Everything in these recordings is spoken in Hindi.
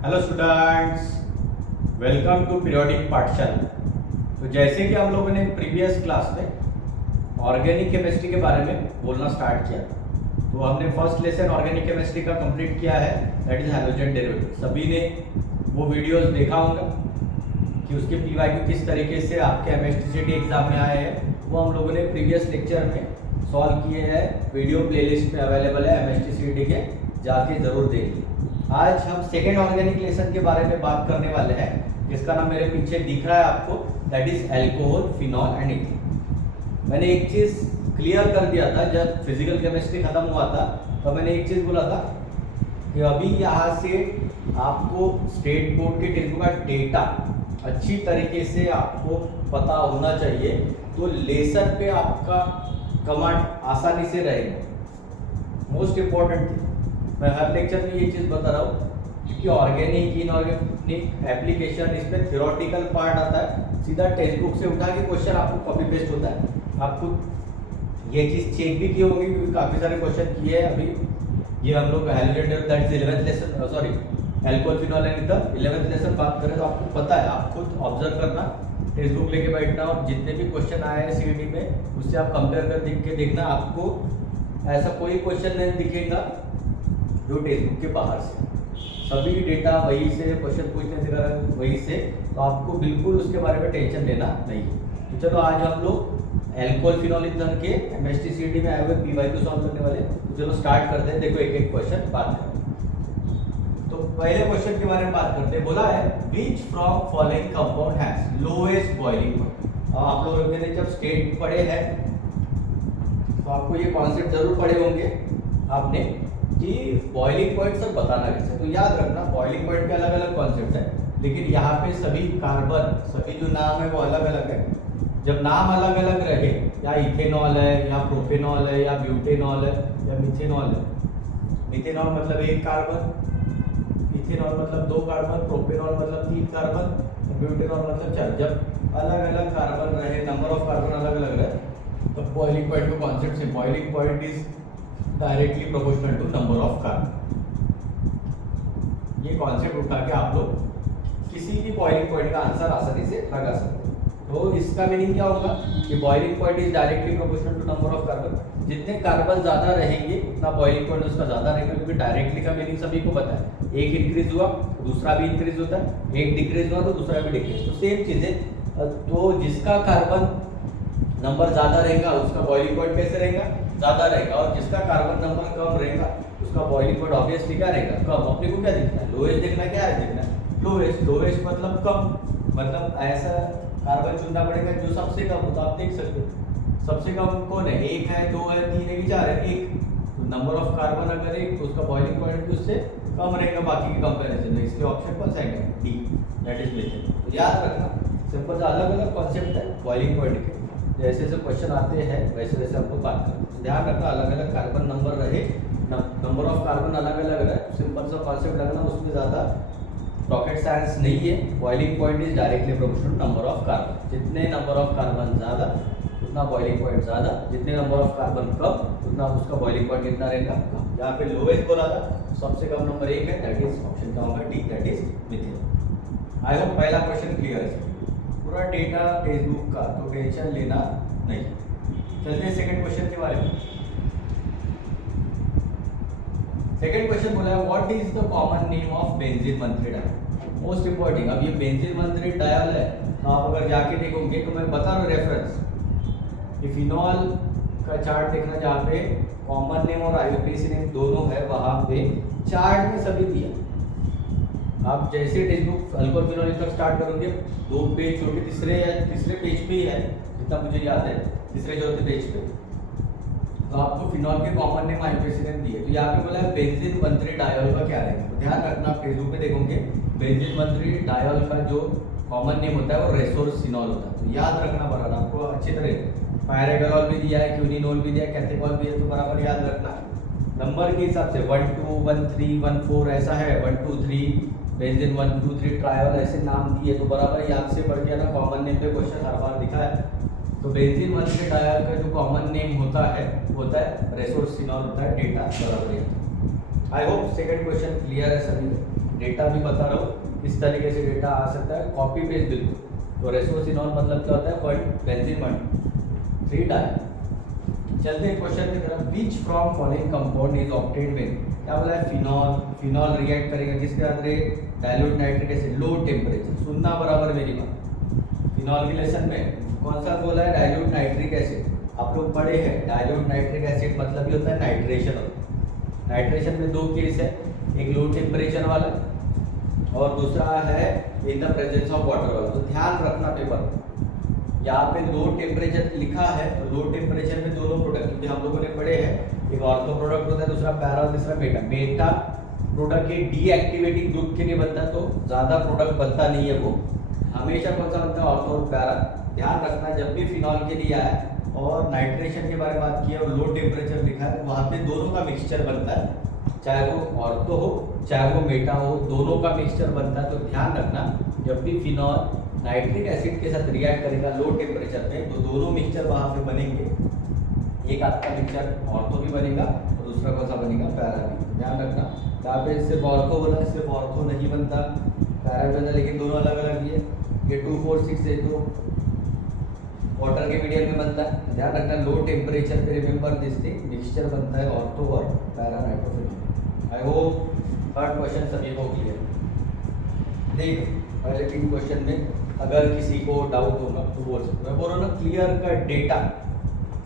Hello students, welcome to periodic Pathshala. तो जैसे कि हम लोगों ने प्रीवियस क्लास में ऑर्गेनिक केमिस्ट्री के बारे में बोलना स्टार्ट किया था, तो हमने फर्स्ट लेसन ऑर्गेनिक केमिस्ट्री का कंप्लीट किया है, दैट इज हैलोजन डेरिवेटिव। सभी ने वो वीडियोस देखा होगा कि उसके पीवाईक्यू किस तरीके से आपके एमएसटीसीटी एग्जाम में आए हैं, वो हम लोगों ने प्रीवियस लेक्चर में सॉल्व किए हैं। वीडियो प्लेलिस्ट में अवेलेबल है एमएसटीसीटी के, जाके जरूर देखिए। आज हम सेकेंड ऑर्गेनिक लेसन के बारे में बात करने वाले हैं, जिसका नाम मेरे पीछे दिख रहा है आपको, that is alcohol, phenol and ethane. मैंने एक चीज क्लियर कर दिया था जब फिजिकल केमिस्ट्री खत्म हुआ था, तो मैंने एक चीज बोला था कि अभी यहाँ से आपको स्टेट बोर्ड के टेस्ट का डेटा अच्छी तरीके से आपको पता होना चाहिए, तो लेसन पे आपका कमांड आसानी से रहेगा। मोस्ट इम्पोर्टेंट थिंग, मैं हर लेक्चर में ये चीज़ बता रहा हूँ, क्योंकि ऑर्गेनिक इनऑर्गेनिक एप्लीकेशन, इसमें थ्योरेटिकल पार्ट आता है, सीधा टेक्स्ट बुक से उठा के क्वेश्चन आपको कॉपी पेस्ट होता है। आपको ये चीज़ चेक भी की होगी, क्योंकि काफ़ी सारे क्वेश्चन किए हैं अभी। ये हम लोग halogen that is 11th lesson, sorry alcohol, phenol and ethane 11th lesson बात करें तो आपको पता है, आप खुद ऑब्जर्व करना, टेक्स्ट बुक लेके बैठना और जितने भी क्वेश्चन आए हैं सीईटी में उससे आप कंपेयर कर दिख के देखना। आपको ऐसा कोई क्वेश्चन नहीं दिखेगा जो टेक्स्ट बुक के बाहर से, सभी डेटा वही से, क्वेश्चन पूछने से करें वही से, तो आपको बिल्कुल उसके बारे में टेंशन लेना नहीं है। तो चलो आज हम लोग अल्कोहल, फिनॉल, इथेन के एमएसटीसीटी में आए हुए पीवाईक्यू सॉल्व करने वाले। तो चलो स्टार्ट करते हैं। देखो एक एक क्वेश्चन बात करते हैं। तो पहले क्वेश्चन के बारे में बात करते हैं। बोला है which from following compound has lowest boiling point. अब आप लोगों ने जब स्टेट पढ़े हैं तो आपको ये कॉन्सेप्ट जरूर पढ़े होंगे आपने कि बॉइलिंग पॉइंट सर बताना कैसे। तो याद रखना, बॉइलिंग पॉइंट के अलग अलग कॉन्सेप्ट है, लेकिन यहाँ पे सभी कार्बन, सभी जो नाम है वो अलग अलग है। जब नाम अलग अलग रहे, या इथेनॉल है, या प्रोपेनॉल है, या ब्यूटेनॉल है, या मिथेनॉल है। मिथेनॉल मतलब एक कार्बन, इथेनॉल मतलब दो कार्बन, प्रोपेनॉल मतलब तीन कार्बन, ब्यूटेनॉल मतलब चार। जब अलग अलग कार्बन रहे, नंबर ऑफ कार्बन अलग अलग रहे, तो बॉइलिंग पॉइंट का कॉन्सेप्ट से boiling point is directly proportional to number of carbon. ये कॉन्सेप्ट उठा के आप लोग किसी भी बॉइलिंग पॉइंट का आंसर आसानी से लगा सकते हो। तो इसका मीनिंग क्या होगा कि boiling point is directly proportional to number of carbon. जितने कार्बन ज्यादा रहेंगे उतना बॉइलिंग पॉइंट उसका ज्यादा रहेगा, क्योंकि डायरेक्टली का मीनिंग सभी को पता है, एक इंक्रीज हुआ तो दूसरा भी इंक्रीज होता है, एक डिक्रीज हुआ तो दूसरा भी डिक्रीज। तो सेम चीज है। तो जिसका कार्बन नंबर ज्यादा रहेगा उसका बॉइलिंग पॉइंट कैसे रहेगा, ज्यादा रहेगा, और जिसका कार्बन नंबर कम रहेगा उसका बॉइलिंग पॉइंट ऑब्वियसली क्या रहेगा, कम। अपने को क्या देखना है, लोएस्ट देखना, क्या है देखना है लोएस्ट। लोएस्ट मतलब कम, मतलब ऐसा कार्बन चुनना पड़ेगा जो सबसे कम हो। तो आप देख सकते हो सबसे कम कौन है, एक है, दो है, तीन है कि चार है, एक। तो नंबर ऑफ कार्बन अगर एक, तो उसका बॉइलिंग पॉइंट भी उससे कम रहेगा बाकी के कंपैरिजन में। इसके ऑप्शन कौन सा है, डी, दैट इज मिथेन। तो याद रखना, सिंपल अलग अलग कॉन्सेप्ट है बॉइलिंग पॉइंट के। जैसे जैसे क्वेश्चन आते हैं वैसे वैसे हमको बात करते हैं। ध्यान रखना, अलग अलग कार्बन नंबर रहे, नंबर ऑफ कार्बन अलग अलग रहे, सिंपल सा कॉन्सेप्ट लगना, उसमें ज़्यादा रॉकेट साइंस नहीं है। Boiling point is directly proportional to number of carbon. जितने नंबर ऑफ कार्बन ज़्यादा उतना बॉइलिंग पॉइंट ज़्यादा, जितने नंबर ऑफ कार्बन कम उतना उसका बॉइलिंग पॉइंट कितना रहेगा, कम। यहाँ पे लोएस्ट बोला था, सबसे कम नंबर एक है, दैट इज ऑप्शन का होगा D, that is methane. I hope पहला क्वेश्चन क्लियर है। पूरा डेटा टेक्स्ट बुक का, तो टेंशन लेना नहीं। चलते हैं सेकंड क्वेश्चन के बारे में। सेकंड क्वेश्चन बोला है what is the common name of benzene 1,3 dial. Most important, अब ये बेंजीन 1,3 डायल है, तो आप अगर जाके देखोगे तो मैं बता रहा हूँ रेफरेंस, ये फिनॉल का चार्ट देखना, जहाँ पे कॉमन नेम और आईयूपीएसी नेम दोनों है, वहाँ पे चार्ट में सभी दिया। आप जैसे टेक्स्ट बुक अल्कोहल, फिनॉल तक स्टार्ट करोगे, दो पेज छोड़ के तीसरे पेज पे ही है, जितना मुझे याद है, तीसरे चौथे पेज पे, तो आपको फिनॉल के कॉमन नेम आईयूपीएसी नेम दिए। तो यहाँ पे बोला है बेंजीन 1,3 डायोल का क्या रहेगा। तो ध्यान रखना, आप टेक्स्ट बुक में देखोगे बेंजीन 1,3 डायोल का जो कॉमन नेम होता है वो रेसोरसिनॉल होता है। तो याद रखना बराबर, आपको अच्छी तरह पायरेगोल भी दिया है, क्यूनिनोल भी दिया है, कैथेकॉल भी है, तो बराबर याद रखना। नंबर के हिसाब से 1 2 1 3 1 4 ऐसा है, 1 2 3 बेंजीन 1 2 3 ट्रायोल, ऐसे नाम दिए, तो बराबर याद से पढ़ के ना। कॉमन नेम पे क्वेश्चन हर बार दिखा है। तो बेंजीन 1,3 डायल का जो कॉमन नेम होता है रेसोरसिनॉल होता है, डेटा बराबर है। I hope second question clear है सभी को। डेटा भी बता रहा हूँ किस तरीके से डेटा आ सकता है, कॉपी पेस्ट बिल्कुल। तो रेसोसिनॉल मतलब क्या होता है, पॉइंट बेंजीन 1,3 डाई। चलते हैं क्वेश्चन की तरफ। Which from following compound is obtained with, क्या बोला है, फिनॉल। फिनॉल रिएक्ट करेगा किसके साथ रे, dilute nitric acid, low temperature. सुनना बराबर मेरी बात। फिनॉल के लेसन में कौन सा बोला है, डाइल्यूट नाइट्रिक एसिड। आप लोग पढ़े हैं डाइल्यूट नाइट्रिक एसिड मतलब ये होता है नाइट्रेशन होता है। नाइट्रेशन में दो केस है, एक लो टेम्परेचर वाला और दूसरा है in the presence of water वाला। तो ध्यान रखना पेपर में, यहाँ पे लो टेम्परेचर लिखा है तो लो टेम्परेचर में दोनों प्रोडक्ट, क्योंकि हम लोगों ने पढ़े हैं एक ऑर्थो प्रोडक्ट होता है, दूसरा पैरा और तीसरा मेटा। मेटा प्रोडक्ट के डीएक्टिवेटिंग ग्रुप के लिए बनता है, तो ज़्यादा प्रोडक्ट बनता नहीं है वो, हमेशा कौन सा बनता है, ऑर्थो और पैरा। ध्यान रखना जब भी फिनॉल के लिए आया और नाइट्रेशन के बारे में बात की है और लो टेम्परेचर लिखा है, वहाँ पे दोनों का मिक्सचर बनता है, चाहे वो ऑर्थो हो चाहे वो मेटा हो, दोनों का मिक्सचर बनता है। तो ध्यान रखना जब भी फिनॉल नाइट्रिक एसिड के साथ रिएक्ट करेगा लो टेम्परेचर पे, तो दोनों मिक्सचर वहाँ पे बनेंगे। एक आपका मिक्सचर ऑर्थो भी बनेगा और दूसरा कौन सा बनेगा, पैरा भी। ध्यान रखना यहाँ पे सिर्फ ऑर्थो बोला, सिर्फ ऑर्थो नहीं बनता, पैरा भी बनता, लेकिन दोनों अलग अलग ही है। ये 2,4,6 है तो वाटर के मीडियम में बनता है। ध्यान रखना लो टेम्परेचर पे रिमेंबर दिस थिंग, मिक्सचर बनता है ऑर्थो और para nitrophenol. I hope third question सभी को क्लियर। देख पहले 3 क्वेश्चन में अगर किसी को डाउट होगा तो बोल सकते हो। मैं बोल रहा हूँ ना क्लियर का डेटा,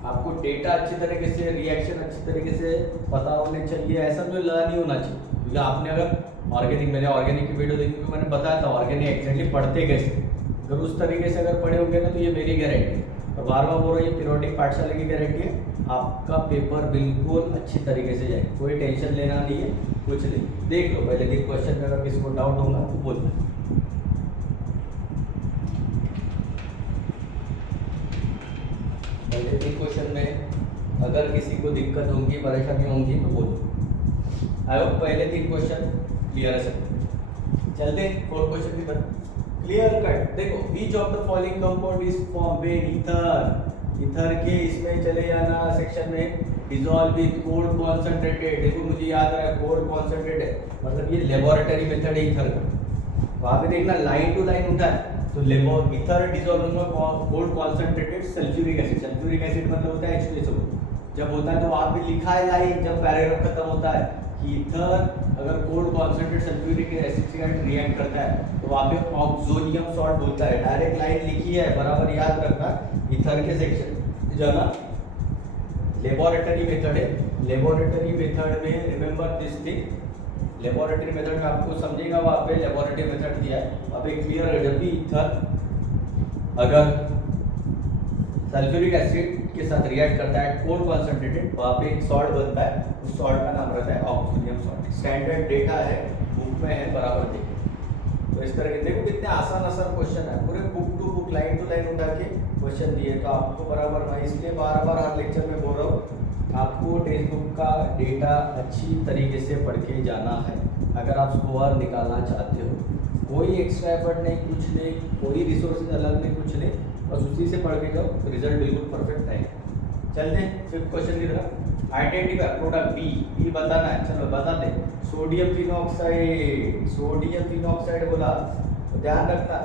आपको डेटा अच्छी तरीके से, रिएक्शन अच्छी तरीके से पता होने चाहिए, ऐसा तो लर्न ही होना चाहिए। क्योंकि आपने अगर ऑर्गेनिक, मैंने ऑर्गेनिक की वीडियो देखी तो मैंने बताया था ऑर्गेनिक एक्जैक्टली पढ़ते कैसे, अगर उस तरीके से अगर पढ़े होंगे ना तो ये मेरी गारंटी है। और बार बार बोल रहा हूँ ये पीरियोडिक पाठशाला की गारंटी है, आपका पेपर बिल्कुल अच्छी तरीके से जाए, कोई टेंशन लेना नहीं है, कुछ नहीं। देख लो पहले 3 क्वेश्चन में अगर किसी को डाउट होगा तो बोलना। पहले 3 क्वेश्चन में अगर किसी को दिक्कत होगी, परेशानी होगी तो बोलो। आई होप पहले 3 क्वेश्चन क्लियर है सब। चलते हैं 4th क्वेश्चन की तरफ। Clear cut. देखो which of the following compound is form when ether, ether के इसमें चले जाना सेक्शन में, डिसॉल्व विद कोल्ड कॉन्सेंट्रेटेड। देखो मुझे याद रहा कोल्ड कॉन्सेंट्रेटेड मतलब ये लेबोरेटरी मेथड है ईथर का। वहाँ पे देखना लाइन टू लाइन उठा है तो ईथर डिसॉल्व होगा cold concentrated sulphuric acid. Sulphuric acid मतलब होता है H2SO जब होता है तो वहाँ पे लिखा है लाइन, जब पैराग्राफ खत्म होता है कि ईथर अगर कोल्ड कॉन्सेंट्रेट सल्फ्यूरिक एसिड से रिएक्ट करता है तो वहाँ पे ऑक्सोनियम सॉल्ट बोलता है। डायरेक्ट लाइन लिखी है, बराबर याद रखना। ईथर के सेक्शन जो ना लेबोरेटरी मेथड है, लेबोरेटरी मेथड में remember this thing, laboratory method में आपको समझेगा वहाँ पे लेबोरेटरी मेथड दिया है, वहाँ पे क्लियर है। जब भी ईथर अगर सल्फ्यूरिक एसिड के साथ रिएक्ट करता है कोल्ड कॉन्सेंट्रेटेड, वहाँ पे एक सॉल्ट बनता है, उस सॉल्ट का नाम रहता है ऑक्सोनियम सॉल्ट। स्टैंडर्ड डेटा है, बुक में है, बराबर देखिए। तो इस तरह के देखो कितने आसान आसान क्वेश्चन है, पूरे book to book line to line उठा के क्वेश्चन दिए, तो आपको बराबर मैं इसलिए बार बार हर लेक्चर में बोल रहा हूँ आपको टेक्स्ट बुक का डेटा अच्छी तरीके से पढ़ के जाना है अगर आप स्कोर निकालना चाहते हो। कोई एक्स्ट्रा एफर्ट नहीं, कुछ नहीं, कोई रिसोर्सेज अलग नहीं, कुछ नहीं, बस उसी से पढ़ के जाओ तो रिजल्ट बिल्कुल परफेक्ट आएगा। चलते हैं 5th क्वेश्चन की तरफ। आइडेंटिफाई प्रोडक्ट बी बताना है, चलो बता दे। सोडियम फिनॉक्साइड, सोडियम फिनॉक्साइड बोला तो ध्यान रखना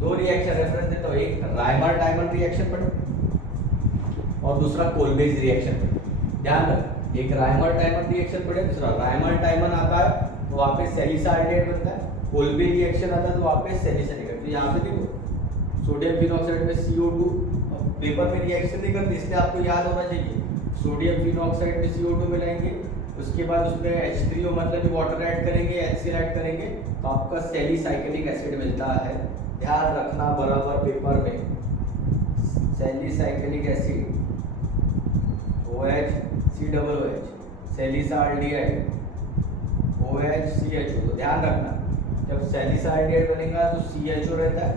2 रिएक्शन रेफरेंस देता हूँ, एक रायमर डायमंड रिएक्शन पढ़ो और दूसरा कोलबेज रिएक्शन पढ़ो। ध्यान रख, एक रायमर डायमंड रिएक्शन पढ़े, दूसरा रायमर डायमंड आता है तो वहाँ पे सेलिसाइडेट बनता है, कोलबेज रिएक्शन आता है तो वहाँ पे सेलिसाइडेट। तो यहाँ पे देखो सोडियम फिनॉक्साइड में CO2 पेपर में रिएक्शन नहीं करती, इसलिए आपको याद होना चाहिए। सोडियम फिनॉक्साइड में CO2 मिलाएंगे, उसके बाद उसमें H3O मतलब वाटर ऐड करेंगे, HCl ऐड करेंगे तो आपका सैलिसाइक्लिक एसिड मिलता है। ध्यान रखना बराबर पेपर में, salicylic acid OH COOH, सैलिसाल्डिहाइड OHCHO। तो ध्यान रखना जब सैलिसाल्डिहाइड बनेगा तो CHO रहता है,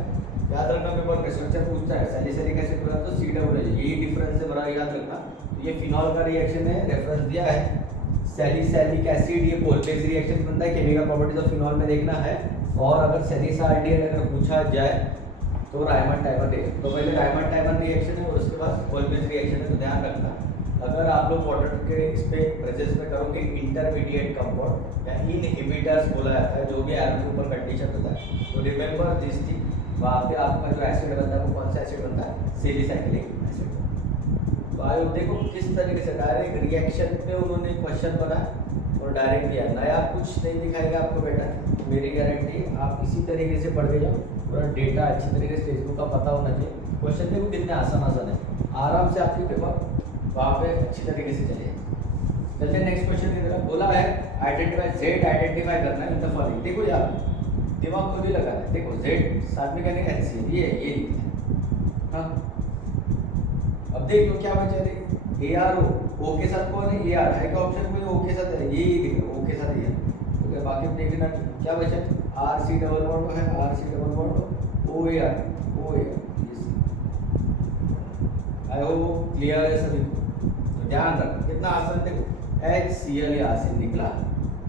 याद रखना पेपर में स्ट्रक्चर पूछता है। सैलिसिलिक एसिड बना तो COOH, यही डिफरेंस है, बड़ा याद रखना। ये फिनॉल का रिएक्शन है, रेफरेंस दिया है। सैलिसिलिक एसिड ये कोलबेज रिएक्शन बनता है, केमिकल प्रॉपर्टीज ऑफ फिनॉल में देखना है। और अगर सैलिसाल्डिहाइड अगर पूछा जाए तो रायमर डायमंड रिएक्शन, तो पहले रायमर डायमंड रिएक्शन है और उसके बाद कोलबेज रिएक्शन है, तो ध्यान रखना अगर आप लोग वाटर के इस पे प्रेजेंस में करोगे इंटरमीडिएट कंपाउंड या इनहिबिटर्स बोला जाता है, जो भी एरो के ऊपर कंडीशन होता है, तो रिमेंबर दिस थिंग, वहाँ पे आपका जो एसिड बनता है वो कौन सा एसिड बनता है, सेलिसाइक्लिक एसिड। तो आयो देखो किस तरीके से डायरेक्ट रिएक्शन पे उन्होंने क्वेश्चन बनाया और डायरेक्ट दिया, नया कुछ नहीं दिखाएगा आपको बेटा, मेरी गारंटी। आप इसी तरीके से पढ़ के जाओ, पूरा डेटा अच्छी तरीके से टेक्स्ट का पता होना चाहिए। क्वेश्चन देखो कितने आसान आसान है, आराम से आपके पेपर वहाँ पे अच्छी तरीके से चले। चलिए नेक्स्ट क्वेश्चन की तरफ। बोला है आइडेंटिफाई जेड, आइडेंटिफाई करना है इन द फॉलोइंग। देखो यार दिमाग खुद ही लगाना है। देखो जेड साथ में कहने का HCl, ये लिखना है। हाँ अब देख लो क्या बचा रही, ARO, O के साथ कौन है, AR है का ऑप्शन में, O के साथ है, ये दिख रहा है, O के साथ AR। तो बाकी देखना क्या बचा, RC डबल बॉन्ड है, RC double bond OAR, I hope clear है सभी को। तो ध्यान रखो कितना आसान, देखो HCl यहाँ से निकला,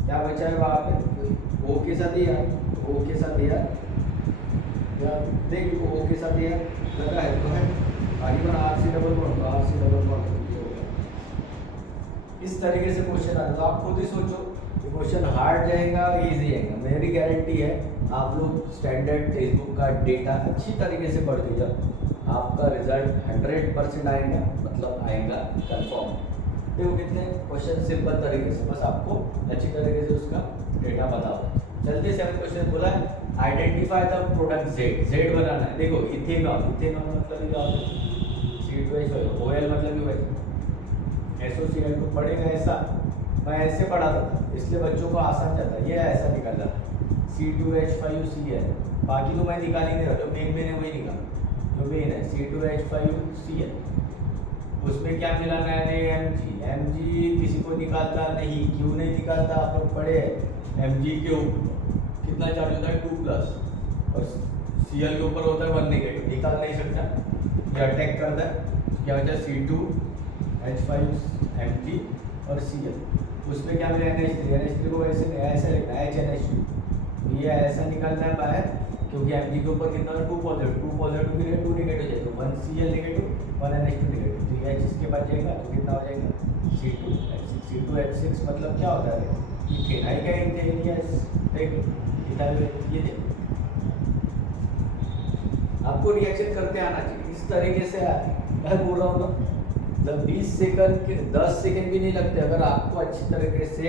क्या बचा है वहाँ पे, O के साथ AR, O के साथ AR, देखो O के साथ AR लगा है तो है, आगे पर RC double bond, RC double bond इस तरीके से क्वेश्चन आता है। तो आप खुद ही सोचो ये क्वेश्चन हार्ड जाएगा इजी जाएगा, मेरी गारंटी है आप लोग स्टैंडर्ड टेक्स्ट बुक का डेटा अच्छी तरीके से पढ़ के जाओ, आपका रिजल्ट 100% आएगा, मतलब आएगा कंफर्म। देखो कितने क्वेश्चन सिंपल तरीके से, बस आपको अच्छी तरीके से उसका डेटा पता हो। जल्दी से क्वेश्चन बोला है identify the product Z, Z बनाना है। देखो इथेनॉल, इथेनॉल मतलब ये क्या होता है, C2H5, OL मतलब ये SOCl तो पढ़ेगा ऐसा, मैं ऐसे पढ़ाता था इसलिए बच्चों को आसान जाता है, ये ऐसा निकल जाता है C2H5Cl, बाकी तो मैं निकाल ही नहीं रहा, जो मेन है वही निकाल, जो मेन है C2H5Cl, उसमें क्या मिलाना है, Mg किसी को निकालता नहीं, क्यों नहीं निकालता, आप लोग पढ़े Mg के ऊपर कितना चार्ज होता है 2+ और Cl के ऊपर होता है 1 नेगेटिव, निकाल नहीं सकता, ये अटैक करता है, क्या होता है C2H5Mg और Cl, उसमें क्या मिला NH3 को वैसे ऐसा लिखना है HNH2, ये ऐसा निकालना है बाहर, क्योंकि Mg के ऊपर कितना 2 पॉजिटिव भी है, 2 नेगेटिव जाएगा, 1 Cl नेगेटिव 1 NH2 नेगेटिव, तो ये H इसके बाद जाएगा तो कितना हो जाएगा C2H6, C2H6 मतलब क्या होता है, इथेन है क्या, इथेन गैस, देखो ये देखो आपको रिएक्शन करते आना चाहिए इस तरीके से। मैं बोल रहा हूँ ना 20 सेकंड के 10 सेकंड भी नहीं लगते, अगर आपको अच्छी तरीके से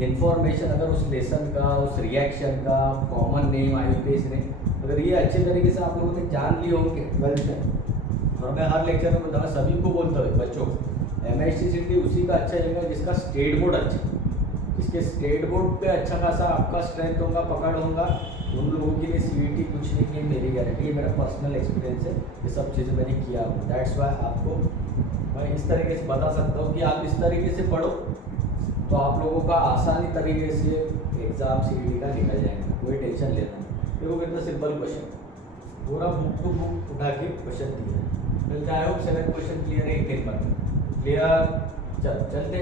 इंफॉर्मेशन, अगर उस लेसन का, उस रिएक्शन का, कॉमन नेम, IUPAC नेम, अगर ये अच्छे तरीके से आप लोगों ने जान लिए होंगे 12th में, और मैं हर लेक्चर में बताऊँ सभी को बोलता हूँ बच्चों को, MHTCT उसी का अच्छा जाएगा जिसका स्टेट बोर्ड अच्छा, जिसके स्टेट बोर्ड पे अच्छा खासा आपका स्ट्रेंथ होगा, पकड़ होगा, उन लोगों के लिए CET कुछ नहीं है, मेरी गारंटी, ये मेरा पर्सनल एक्सपीरियंस है, ये सब चीज़ें मैंने किया हूँ, दैट्स वाई आपको मैं इस तरीके से बता सकता हूँ कि आप इस तरीके से पढ़ो तो आप लोगों का आसानी तरीके से एग्ज़ाम CET का निकल जाएगा, कोई टेंशन लेना नहीं। देखो कितना सिंपल क्वेश्चन, पूरा बुक टू बुक उठा के क्वेश्चन दिया है, मिलता है। आई होप 7 क्वेश्चन क्लियर है, 1 बार क्लियर। चलते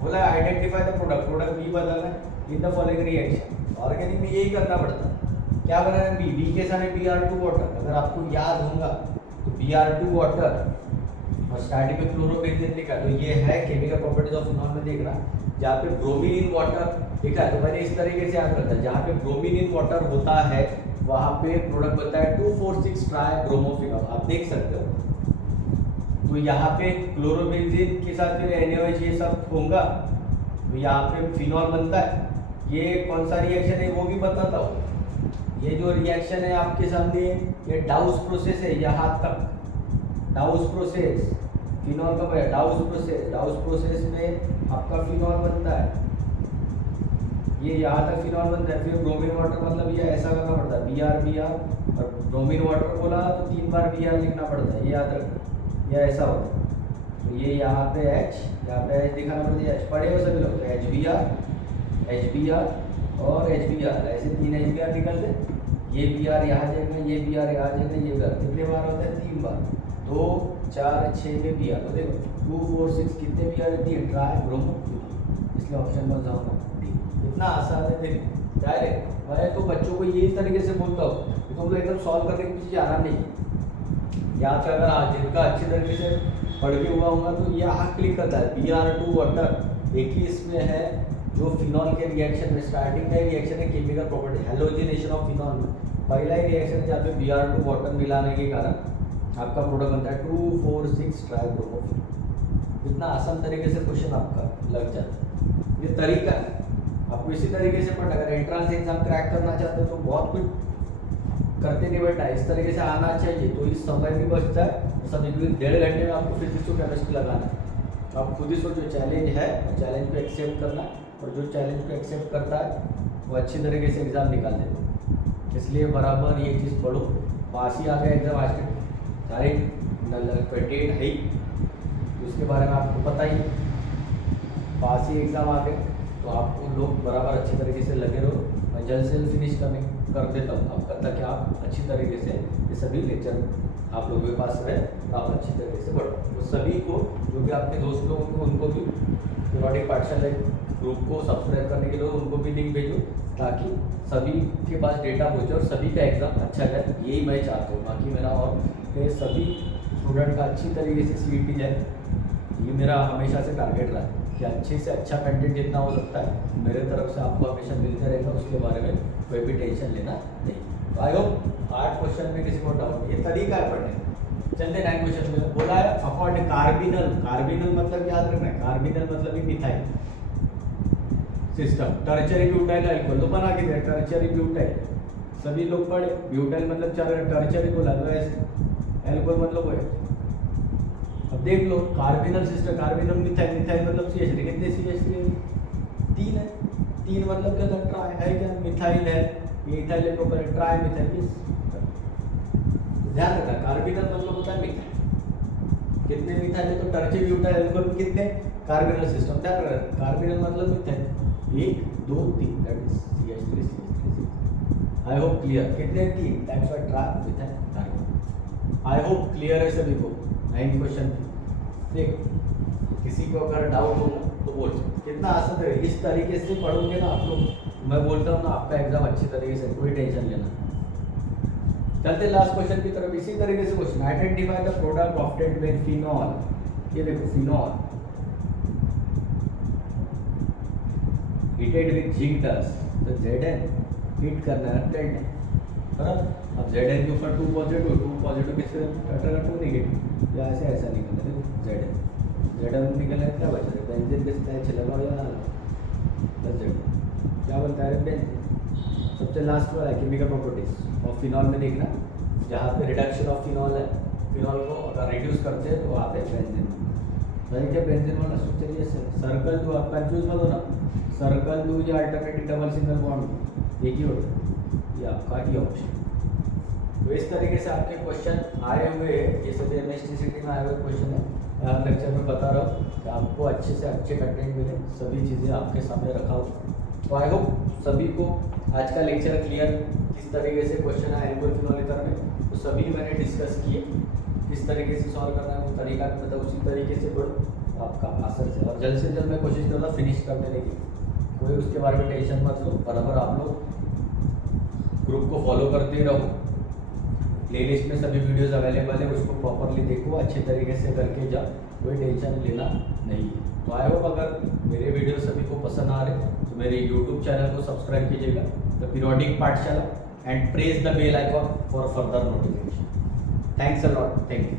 बोला आइडेंटिफाई द प्रोडक्ट, प्रोडक्ट बी बताना है in the following reaction, organic में यही करना पड़ता है, क्या बनाना है बी, बी के साथ Br2 वाटर, अगर आपको याद होगा तो Br2 वाटर और स्टार्टिंग में क्लोरोबेंजीन लिखा, तो ये है केमिकल प्रॉपर्टीज ऑफ फिनॉल में देखना, जहाँ पे ब्रोमीन इन वाटर लिखा है तो मैंने इस तरीके से याद रखा है, जहाँ पे ब्रोमीन इन वाटर होता है वहाँ पे प्रोडक्ट बनता है 2,4,6 ट्राई ब्रोमोफिनॉल, आप देख सकते हो। तो यहाँ पे क्लोरोबेंजीन के साथ फिर NaOH ये सब होगा, तो यहाँ पे फिनॉल बनता है। ये कौन सा रिएक्शन है वो भी बताता हूँ, ये जो रिएक्शन है आपके सामने ये डाउस प्रोसेस है, यहाँ तक डाउस प्रोसेस, फिनॉल का डाउस प्रोसेस, डाउस प्रोसेस में आपका फिनॉल बनता है, ये यहाँ तक फिनॉल बनता है। फिर ब्रोमीन वाटर मतलब ये ऐसा करना पड़ता है Br और ब्रोमीन वाटर बोला तो 3 बार Br लिखना पड़ता है, ये याद रखना, ये ऐसा होता है। तो ये यहाँ पे H, यहाँ पे H दिखाना पड़ता है, H पढ़े हो सभी लोग, HBr और HBr, ऐसे 3 HBr निकलते, ये Br यहाँ जाएगा, ये Br यहाँ जाएगा, ये Br कितने बार होता है 3 बार, 2 4 6 में Br, तो देखो 2 4 6 कितने Br रहती है, ट्राई ब्रोमो, इसलिए ऑप्शन बन जाऊँगा डी। इतना आसान है, देखो डायरेक्ट। मैं तो बच्चों को यही तरीके से बोलता हूँ कि तुम लोग एकदम सॉल्व करने की चीज़ आना नहीं, यहाँ पे अगर जिनका अच्छी तरीके से पढ़ के हुआ होगा तो यहाँ क्लिक करता है Br2 वाटर। एक ही इसमें है जो फिनॉल के रिएक्शन में स्टार्टिंग का ही रिएक्शन है chemical property halogenation of phenol में पहला ही रिएक्शन है जहाँ पे Br2 वाटर मिलाने के कारण आपका प्रोडक्ट बनता है 2,4,6 ट्राइब्रोमोफिन। इतना आसान तरीके से क्वेश्चन आपका लग जाता है। ये तरीका है, आपको इसी तरीके से पढ़ना। अगर एंट्रेंस एग्जाम क्रैक करना चाहते हो तो बहुत कुछ करते नहीं बैठा, इस तरीके से आना चाहिए तो इस समय भी बचता है। सभी 1.5 घंटे में आपको फिजिक्स और केमिस्ट्री लगाना है। आप खुद ही सोचो, चैलेंज है, चैलेंज को एक्सेप्ट करना है, और जो चैलेंज को एक्सेप्ट करता है वो अच्छी तरीके से एग्ज़ाम निकाल देता है। इसलिए बराबर ये चीज़ पढ़ो। पास ही आ गया एग्ज़ाम आज के तारीख 28 है, उसके बारे में आपको पता ही, पास ही एग्ज़ाम आ गए तो आपको लोग बराबर अच्छी तरीके से लगे रहो। मैं जल्द से जल्द फिनिश कर देता हूँ आपका, ताकि आप अच्छी तरीके से ये सभी लेक्चर आप लोगों के पास रहे तो आप अच्छी तरीके से पढ़ो। तो सभी को, जो भी आपके दोस्त लोग होंगे उनको भी पीरियोडिक पाठशाला ग्रुप को सब्सक्राइब करने के लिए उनको भी लिंक भेजो, ताकि सभी के पास डेटा पहुँचे और सभी का एग्ज़ाम अच्छा जाए। यही मैं चाहता हूँ। बाकी मेरा और कि सभी स्टूडेंट का अच्छी तरीके से CET जाए, ये मेरा हमेशा से टारगेट रहा है कि अच्छे से अच्छा कंटेंट जितना हो सकता है मेरे तरफ से आपको हमेशा मिलते रहेगा। उसके बारे में कोई भी टेंशन लेना नहीं। तो आई होप 8 क्वेश्चन में किसी को डाउट, ये तरीका है पढ़ने का। चलते 9 क्वेश्चन में बोला है अकॉर्डिंग कार्बिनल। कार्बिनल मतलब याद रखना है, कार्बिनल मतलब ही methyl system. Tertiary butyl alcohol तो बना के दिया, टर्चरी ब्यूटाइल सभी लोग पढ़े। ब्यूटाइल मतलब टर्चरी को लगा है, अल्कोहल मतलब वो है। अब देख लो carbinol system, carbinol methyl, methyl मतलब CH3, कितने CH3 है? 3 है। 3 मतलब क्या था? ट्राई है क्या? मिथाइल है, ये इथाइल के ऊपर ट्राई मिथाइल। ध्यान रखना, कार्बिनल मतलब होता है मिथाइल। कितने मिथाइल है? तो टर्चरी ब्यूटाइल अल्कोहल कितने? Carbinol system. ध्यान रखना, कार्बिनल मतलब methyl 1 2 3, that is CH3 CH3। I hope clear. कितने? 3, that's why tri methyl carbon. I hope clear है सभी को। 9 क्वेश्चन देख, किसी को अगर डाउट होगा तो बोल। कितना आसान है, इस तरीके से पढ़ोगे ना आप लोग, मैं बोलता हूँ ना आपका एग्जाम अच्छी तरीके से, कोई टेंशन लेना। चलते लास्ट क्वेश्चन की तरफ। इसी तरीके से question, identify the product obtained with phenol. ये देखो phenol heated with zinc dust, तो Zn हीट करना है Zn, बराबर। अब Zn के ऊपर 2 पॉजिटिव किससे कटेगा? 2 नेगेटिव। या ऐसे ऐसा निकलना, देखो Zn निकल है, क्या बचा है? बेंजीन के साथ H लगाओ या ना लगाओ, बस Zn क्या बनता है? बेंजीन। सबसे लास्ट वाला है केमिकल प्रॉपर्टीज और फिनॉल में देखना, जहाँ पे रिडक्शन ऑफ फिनॉल है, फिनॉल को अगर रिड्यूस करते हैं तो वहाँ पे बेंजीन। वही क्या बेंजीन वाला स्ट्रक्चर? ये सर्कल जो आप कंफ्यूज मत हो ना, सर्कल जो या अल्टरनेटिव डबल सिंगल बॉन्ड एक ही होता है, ये आपका ही ऑप्शन। तो इस तरीके से आपके क्वेश्चन आए हुए, ये सभी MSTCT में आए हुए क्वेश्चन है। मैं हर लेक्चर में बता रहा हूँ कि आपको अच्छे से अच्छे कंटेंट मिले, सभी चीज़ें आपके सामने रखा हो। तो आई होप सभी को आज का लेक्चर क्लियर, किस तरीके से क्वेश्चन है एल्कोहल फिनॉल ईथर में, तो सभी मैंने डिस्कस किए। किस तरीके से सॉल्व करना है वो तरीका भी बताओ, उसी तरीके से पढ़ो आपका आसान से। और जल्द से जल्द मैं कोशिश करूँगा फिनिश कर देने की, कोई उसके बारे में टेंशन मत लो। बराबर आप लोग ग्रुप को फॉलो करते रहो। प्लेलिस्ट में सभी वीडियोस अवेलेबल है, उसको प्रॉपरली देखो, अच्छे तरीके से करके जाओ, कोई टेंशन लेना नहीं है। तो आई होप अगर मेरे वीडियो सभी को पसंद आ रहे तो मेरे YouTube चैनल को सब्सक्राइब कीजिएगा, the periodic Pathshala, and press the bell icon for further notification. Thanks a lot, thank you.